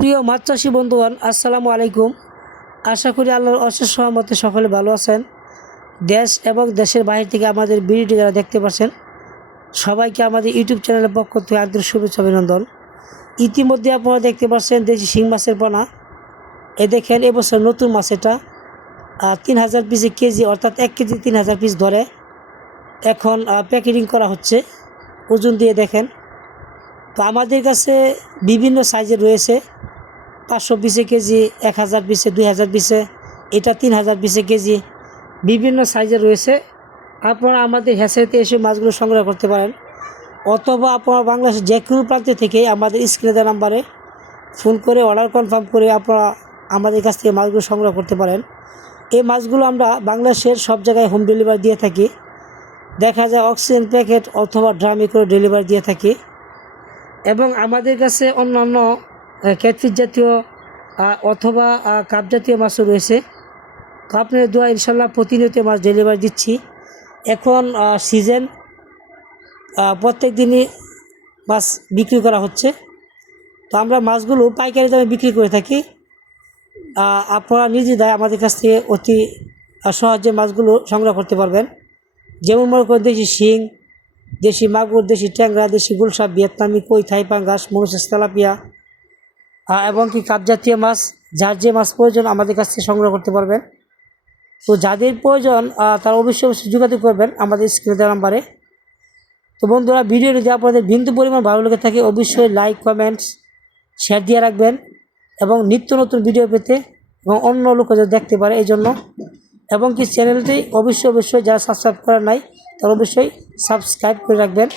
প্রিয় মাছ চাষি বন্ধুগণ, আসসালামু আলাইকুম। আশা করি আল্লাহর অশেষ রহমতে সকলে ভালো আছেন। দেশ এবং দেশের বাইরে থেকে আমাদের ভিডিওটি যারা দেখতে পাচ্ছেন, সবাইকে আমাদের ইউটিউব চ্যানেলের পক্ষ থেকে আন্তরিক শুভেচ্ছা অভিনন্দন। ইতিমধ্যে আপনারা দেখতে পাচ্ছেন দেশি শিং মাছের পোনা। দেখেন এবছর নতুন মাছ, এটা 3000 পিসে কেজি, অর্থাৎ 1 কেজি 3000 পিস ধরে এখন প্যাকেটিং করা হচ্ছে ওজন দিয়ে। দেখেন, তো আমাদের কাছে বিভিন্ন সাইজের রয়েছে, 500 পিসে কেজি, 1000 পিসে, 2000 পিসে, এটা 3000 পিসে কেজি, বিভিন্ন সাইজের রয়েছে। আপনারা আমাদের হ্যাচারিতে এসে মাছগুলো সংগ্রহ করতে পারেন, অথবা আপনারা বাংলাদেশের যে কোনো প্রান্ত থেকে আমাদের স্ক্রিনে দেওয়া নাম্বারে ফোন করে অর্ডার কনফার্ম করে আপনারা আমাদের কাছ থেকে মাছগুলো সংগ্রহ করতে পারেন। এই মাছগুলো আমরা বাংলাদেশের সব জায়গায় হোম ডেলিভারি দিয়ে থাকি। দেখা যায় অক্সিজেন প্যাকেট অথবা ড্রামে করে ডেলিভারি দিয়ে থাকি। এবং আমাদের কাছে অন্যান্য ক্যাটফিশ জাতীয় অথবা কাপ জাতীয় মাছও রয়েছে। তো আপনার দোয়া ইনশাল্লাহ প্রতিনিয়ত মাছ ডেলিভারি দিচ্ছি। এখন সিজন, প্রত্যেক দিনই মাছ বিক্রি করা হচ্ছে। তো আমরা মাছগুলো পাইকারি দামে বিক্রি করে থাকি। আপনারা নির্দ্বিধায় আমাদের কাছ থেকে অতি সহজে মাছগুলো সংগ্রহ করতে পারবেন। যেমন মনে করেন দেশি শিং, দেশি মাগুর, দেশি ট্যাংরা, দেশি গুলশা, ভিয়েতনামি কই, থাই পাঙ্গাস, মরিচাস, তেলাপিয়া এবং কি কাপ জাতীয় মাছ, যার যে মাছ প্রয়োজন আমাদের কাছ থেকে সংগ্রহ করতে পারবেন। তো যাদের প্রয়োজন তারা অবশ্যই যোগাযোগ করবেন আমাদের স্ক্রিনে দেওয়া নাম্বারে। তো বন্ধুরা, ভিডিওটি যদি আপনাদের বিন্দু পরিমাণ ভালো লেগে থাকে অবশ্যই লাইক, কমেন্টস, শেয়ার দিয়ে রাখবেন এবং নিত্য নতুন ভিডিও পেতে এবং অন্য লোক যাতে দেখতে পারে এই জন্য। এবং কি চ্যানেলটি অবশ্যই যারা সাবস্ক্রাইব করার নাই তারা অবশ্যই সাবস্ক্রাইব করে রাখবেন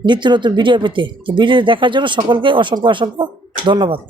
নিত্য নতুন ভিডিও পেতে। তো ভিডিও দেখার জন্য সকলকে অসংখ্য ধন্যবাদ।